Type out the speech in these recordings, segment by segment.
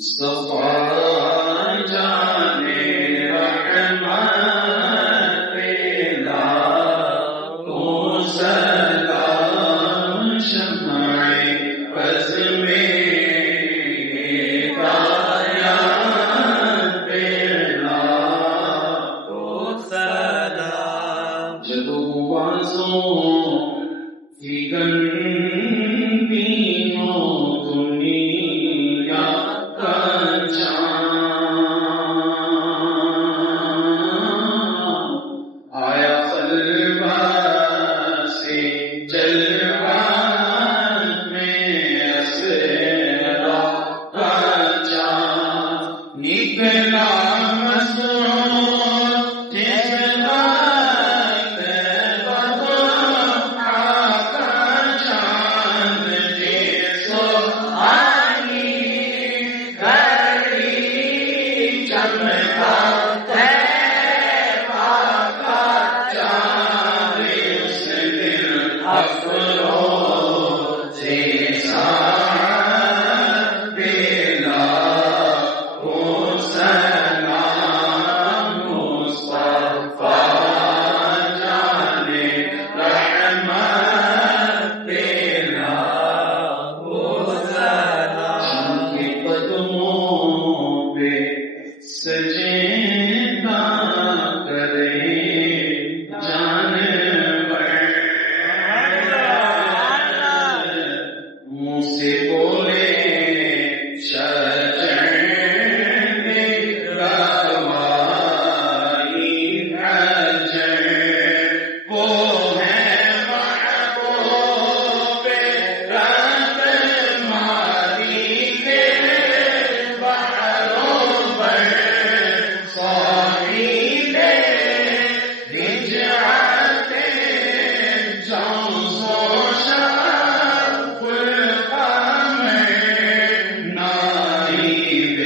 صفا جانے رحمت پیدا کو سلام شمع بز میں ہدایت پیدا کو سلام جدو بازوں کی گندی ہو دنیا آیا قلبہ سے جلوہ میں اسرا کا چاند نکلا مسعود جس وقت بضحا کا چاند جسو آئی گھڑی چمکا سجدہ کرے جانور منہ سے بولے شجر میں روائی حجر وہ ہے محبوب رب ماری کے بحروں پر صاحب رجعت جوز و شرف القمر نائب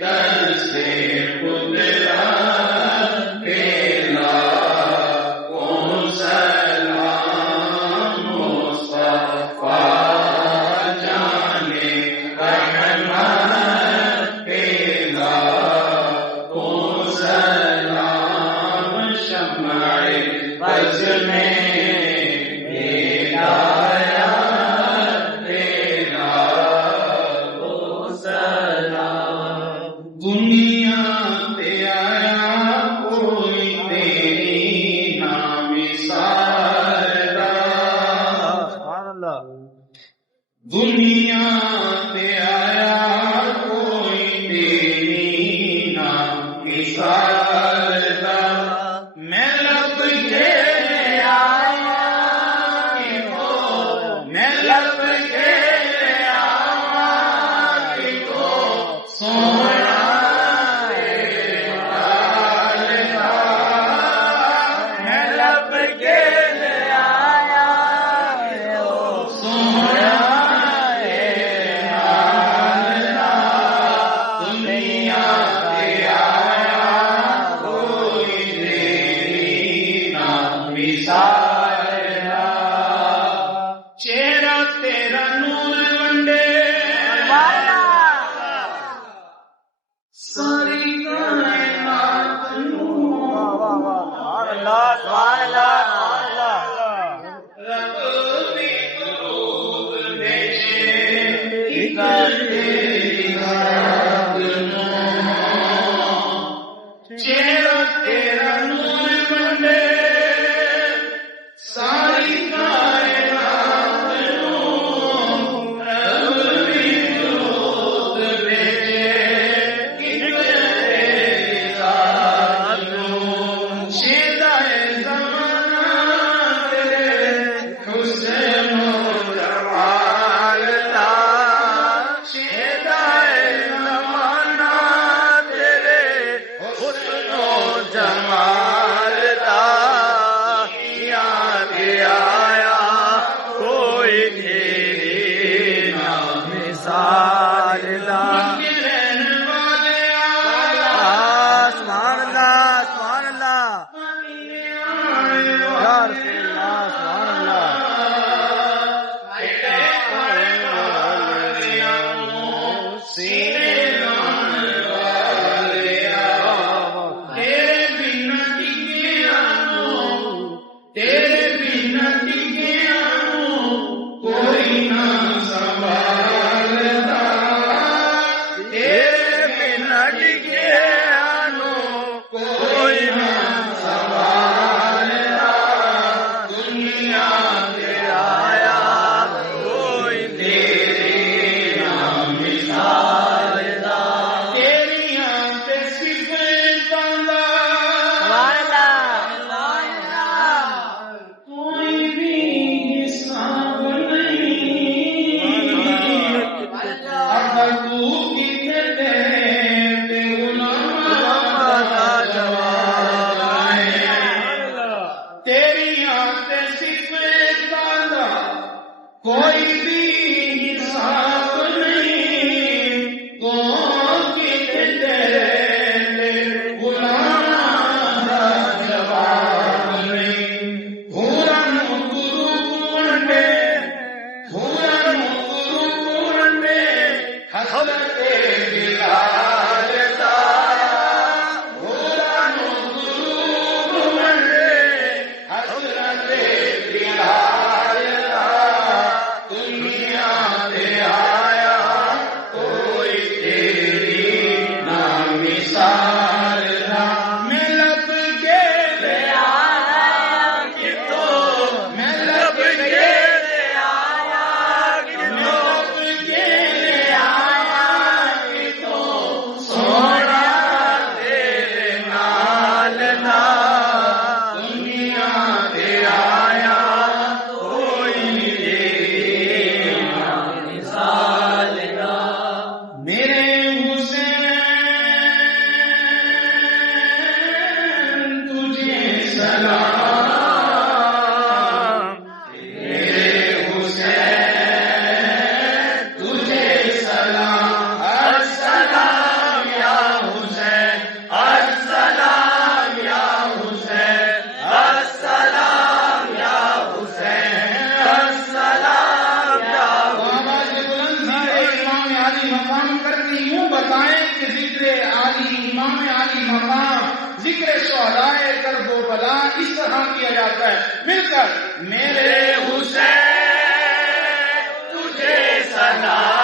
دست قدرت پیلا کو سلام مصطفیٰ جانے رحمت پیلا کو سلام شمع بز میں ہدایت پیلا کو سلام دنیا پہ آیا کوئی تیری نامثال دنیا پہ آیا سینے لان والیا تیرے بنا ٹکے آنو تیرے بنا ٹکے آنو کوئی نہ سنبھالتا تیرے بنا ٹکے آنو کوئی نہ سنبھالتا دنیا کے آیا کوئی تیری نہ مثال دا تیری آنتے صفتاں دا کوئی بھی حساب نہیں اگر تو کتے تے غلام دا جواب ہے تیری آنتے صفتاں دا کوئی بھی حساب نہیں کون کتے تے غلام دا جواب نہیں ہورن قربانڈے ہورن قربانڈے حسرت بلال دا ہورن قربانڈے حسرت بلال دا دنیا تے آیا کوئی تیری نہ مثال دا میں لب کے لے آیا کتوں میں لب کے لے آیا کتوں لب کے لے آیا کتوں سونا تیرے نال نا دنیا تے آیا کوئی تیری نہ مثال دا میرے حسین تجھے سلام میرے حسین تجھے سلام السلام یا حسین السلام یا حسین السلام یا حسین السلام یا آواز بلند ہے امام علی مقام کرتی یوں بتائیں کہ ذکر علی امام علی مقام ذکر شہدائے کرب و بلا اس طرح کیا جاتا ہے مل کر میرے حسین تجھے سلام